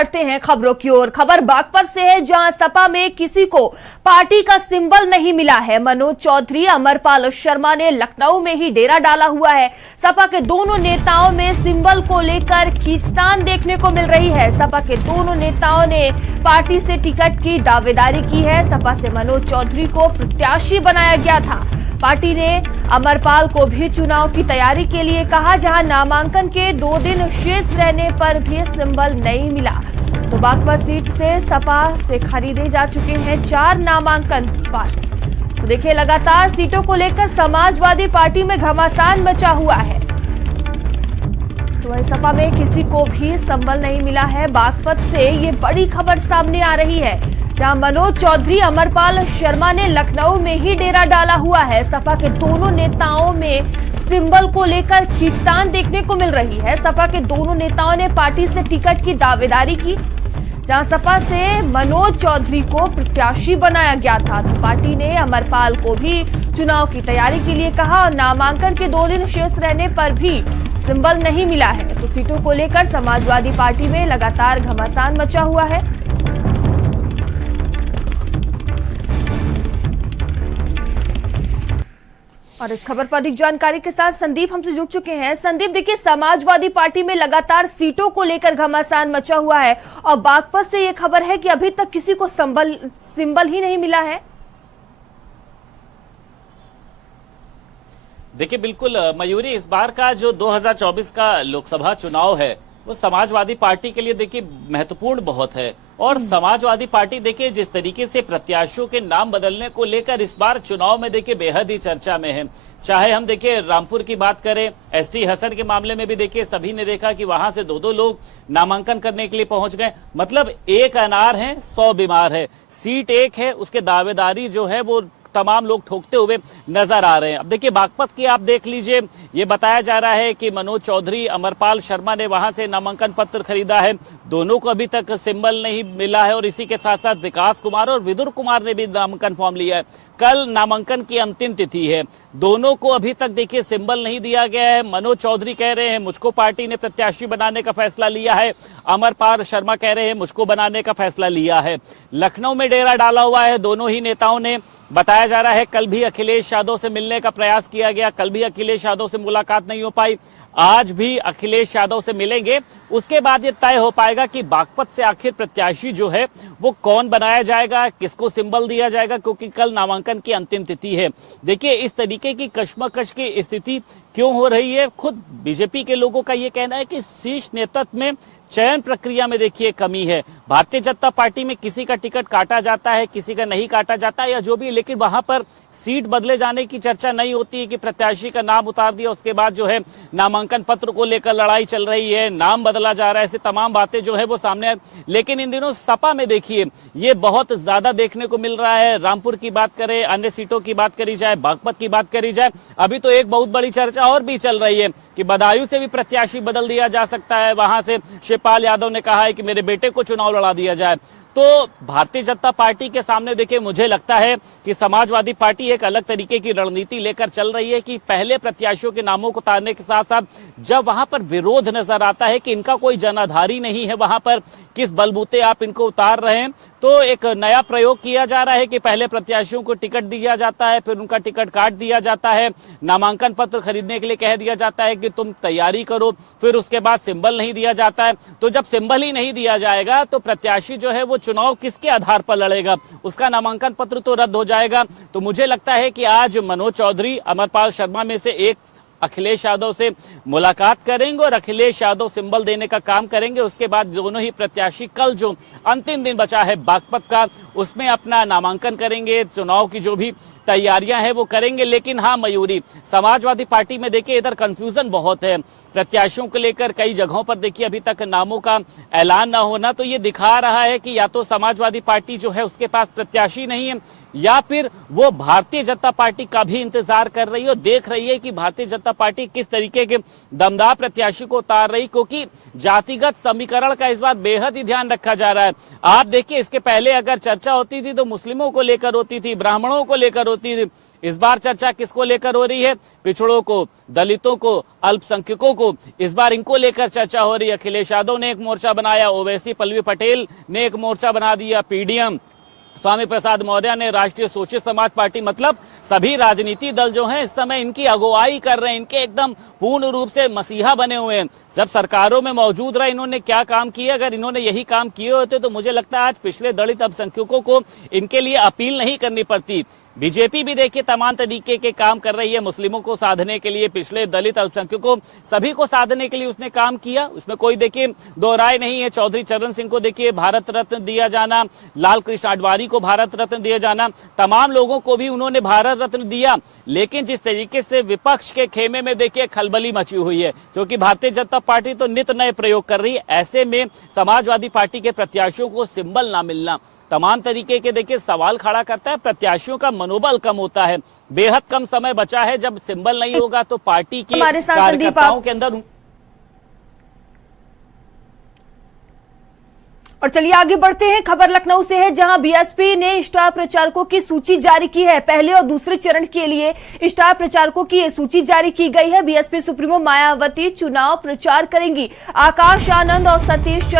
बढ़ते हैं खबरों की ओर। खबर बागपत से है, जहां सपा में किसी को पार्टी का सिंबल नहीं मिला है। मनोज चौधरी, अमरपाल शर्मा ने लखनऊ में ही डेरा डाला हुआ है। सपा के दोनों नेताओं में सिंबल को लेकर खींचतान देखने को मिल रही है। सपा के दोनों नेताओं ने पार्टी से टिकट की दावेदारी की है। सपा से मनोज चौधरी को प्रत्याशी बनाया गया था। पार्टी ने अमरपाल को भी चुनाव की तैयारी के लिए कहा, जहां नामांकन के 2 दिन शेष रहने पर भी सिंबल नहीं मिला। तो बागपत सीट से सपा से खरीदे जा चुके हैं 4 नामांकन पत्र। तो देखिए, लगातार सीटों को लेकर समाजवादी पार्टी में घमासान मचा हुआ है। तो वहीं सपा में किसी को भी संबल नहीं मिला है। बागपत से ये बड़ी खबर सामने आ रही है, जहां मनोज चौधरी, अमरपाल शर्मा ने लखनऊ में ही डेरा डाला हुआ है। सपा के दोनों नेताओं में सिंबल को लेकर खींचतान देखने को मिल रही है। सपा के दोनों नेताओं ने पार्टी से टिकट की दावेदारी की, जहां सपा से मनोज चौधरी को प्रत्याशी बनाया गया था। तो पार्टी ने अमरपाल को भी चुनाव की तैयारी के लिए कहा और नामांकन के 2 दिन शेष रहने पर भी सिंबल नहीं मिला है। तो सीटों को लेकर समाजवादी पार्टी में लगातार घमासान मचा हुआ है। और इस खबर पर अधिक जानकारी के साथ संदीप हमसे जुड़ चुके हैं। संदीप, देखिए, समाजवादी पार्टी में लगातार सीटों को लेकर घमासान मचा हुआ है और बागपत से ये खबर है कि अभी तक किसी को सिंबल ही नहीं मिला है। देखिए, बिल्कुल मयूरी, इस बार का जो 2024 का लोकसभा चुनाव है वो समाजवादी पार्टी के लिए देखिए महत्वपूर्ण बहुत है। और समाजवादी पार्टी देखिए जिस तरीके से प्रत्याशियों के नाम बदलने को लेकर इस बार चुनाव में देखिए बेहद ही चर्चा में है। चाहे हम देखिए रामपुर की बात करें, एसटी हसन के मामले में भी देखिए सभी ने देखा कि वहां से 2-2 लोग नामांकन करने के लिए पहुंच गए। मतलब एक अनार है 100 बीमार है। सीट एक है, उसके दावेदारी जो है वो तमाम लोग ठोकते हुए नजर आ रहे हैं। अब देखिए बागपत की आप देख लीजिए, ये बताया जा रहा है कि मनोज चौधरी, अमरपाल शर्मा ने वहां से नामांकन पत्र खरीदा है। दोनों को अभी तक सिंबल नहीं मिला है। और इसी के साथ साथ विकास कुमार और विदुर कुमार ने भी नामांकन फॉर्म लिया है। कल नामांकन की अंतिम तिथि है। दोनों को अभी तक देखिए सिंबल नहीं दिया गया है। मनोज चौधरी कह रहे हैं मुझको पार्टी ने प्रत्याशी बनाने का फैसला लिया है। अमरपाल शर्मा कह रहे हैं मुझको बनाने का फैसला लिया है। लखनऊ में डेरा डाला हुआ है दोनों ही नेताओं ने। बताया जा रहा है कल भी अखिलेश यादव से मिलने का प्रयास किया गया, कल भी अखिलेश यादव से मुलाकात नहीं हो पाई। आज भी अखिलेश यादव से मिलेंगे, उसके बाद ये तय हो पाएगा कि बागपत से आखिर प्रत्याशी जो है वो कौन बनाया जाएगा, किसको सिंबल दिया जाएगा, क्योंकि कल नामांकन की अंतिम तिथि है। देखिए इस तरीके की कश्मकश की स्थिति क्यों हो रही है, खुद बीजेपी के लोगों का ये कहना है कि शीर्ष नेतृत्व में चयन प्रक्रिया में देखिए कमी है। भारतीय जनता पार्टी में किसी का टिकट काटा जाता है, किसी का नहीं काटा जाता है या जो भी, लेकिन वहां पर सीट बदले जाने की चर्चा नहीं होती है कि प्रत्याशी का नाम उतार दिया, उसके बाद जो है नामांकन पत्र को लेकर लड़ाई चल रही है, नाम बदला जा रहा है, ऐसी तमाम बातें जो है वो सामने आए। लेकिन इन दिनों सपा में देखिए ये बहुत ज्यादा देखने को मिल रहा है। रामपुर की बात करें, अन्य सीटों की बात करी जाए, बागपत की बात करी जाए, अभी तो एक बहुत बड़ी चर्चा और भी चल रही है कि बदायूं से भी प्रत्याशी बदल दिया जा सकता है। वहां से शिवपाल यादव ने कहा है कि मेरे बेटे को चुनाव लड़ा दिया जाए। तो भारतीय जनता पार्टी के सामने देखिए मुझे लगता है कि समाजवादी पार्टी एक अलग तरीके की रणनीति लेकर चल रही है कि पहले प्रत्याशियों के नामों को उतारने के साथ साथ जब वहां पर विरोध नजर आता है कि इनका कोई जनाधारी नहीं है, वहां पर किस बलबूते आप इनको उतार रहे हैं, तो एक नया प्रयोग किया जा रहा है कि पहले प्रत्याशियों को टिकट दिया जाता है, फिर उनका टिकट काट दिया जाता है, नामांकन पत्र खरीदने के लिए कह दिया जाता है कि तुम तैयारी करो, फिर उसके बाद सिंबल नहीं दिया जाता है। तो जब सिंबल ही नहीं दिया जाएगा तो प्रत्याशी जो है वो चुनाव किसके आधार पर लड़ेगा, उसका नामांकन पत्र तो रद्द हो जाएगा। तो मुझे लगता है कि आज मनोज चौधरी, अमरपाल शर्मा में से एक अखिलेश यादव से मुलाकात करेंगे और अखिलेश यादव सिंबल देने का काम करेंगे। उसके बाद दोनों ही प्रत्याशी कल जो अंतिम दिन बचा है बागपत का, उसमें अपना नामांकन करेंगे, चुनाव की जो भी तैयारियां हैं वो करेंगे। लेकिन हाँ मयूरी, समाजवादी पार्टी में देखिए इधर कंफ्यूजन बहुत है प्रत्याशियों को लेकर। कई जगहों पर देखिए अभी तक नामों का ऐलान ना होना तो ये दिखा रहा है कि या तो समाजवादी पार्टी जो है उसके पास प्रत्याशी नहीं है, या फिर वो भारतीय जनता पार्टी का भी इंतजार कर रही है, देख रही है कि भारतीय जनता पार्टी किस तरीके के दमदार प्रत्याशी को उतार रही, क्योंकि जातिगत समीकरण का इस बार बेहद ही ध्यान रखा जा रहा है। आप देखिए इसके पहले अगर चर्चा होती थी तो मुस्लिमों को लेकर होती थी, ब्राह्मणों को लेकर होती थी, इस बार चर्चा किसको लेकर हो रही है? पिछड़ों को, दलितों को, अल्पसंख्यकों को, इस बार इनको लेकर चर्चा हो रही है। अखिलेश यादव ने एक मोर्चा बनाया, ओवैसी पल्लवी पटेल ने एक मोर्चा बना दिया, पीडीएम स्वामी प्रसाद मौर्य ने, राष्ट्रीय सोशलिस्ट समाज पार्टी, मतलब सभी राजनीतिक दल जो हैं इस समय इनकी अगुवाई कर रहे हैं, इनके एकदम पूर्ण रूप से मसीहा बने हुए हैं। जब सरकारों में मौजूद रहे इन्होंने क्या काम किए? अगर इन्होंने यही काम किए होते तो मुझे लगता है आज पिछले दलित अल्पसंख्यकों को इनके लिए अपील नहीं करनी पड़ती। बीजेपी भी देखिए तमाम तरीके के काम कर रही है, मुस्लिमों को साधने के लिए, पिछले दलित अल्पसंख्यकों सभी को साधने के लिए उसने काम किया, उसमें कोई देखिए दो राय नहीं है। चौधरी चरण सिंह को देखिए भारत रत्न दिया जाना, लाल कृष्ण आडवाणी को भारत रत्न दिया जाना, तमाम लोगों को भी उन्होंने भारत रत्न दिया। लेकिन जिस तरीके से विपक्ष के खेमे में देखिए खलबली मची हुई है, क्योंकि भारतीय जनता पार्टी तो नित नए प्रयोग कर रही है, ऐसे में समाजवादी पार्टी के प्रत्याशियों को सिंबल ना मिलना तमाम तरीके के देखिए सवाल खड़ा करता है। प्रत्याशियों का मनोबल कम होता है, बेहद कम समय बचा है, जब सिंबल नहीं होगा तो पार्टी के कार्यकर्ताओं के अंदर। और चलिए आगे बढ़ते हैं, खबर लखनऊ से है जहां बीएसपी ने स्टार प्रचारकों की सूची जारी की है। पहले और दूसरे चरण के लिए स्टार प्रचारकों की ये सूची जारी की गई है। बीएसपी सुप्रीमो मायावती चुनाव प्रचार करेंगी। आकाश आनंद और सतीश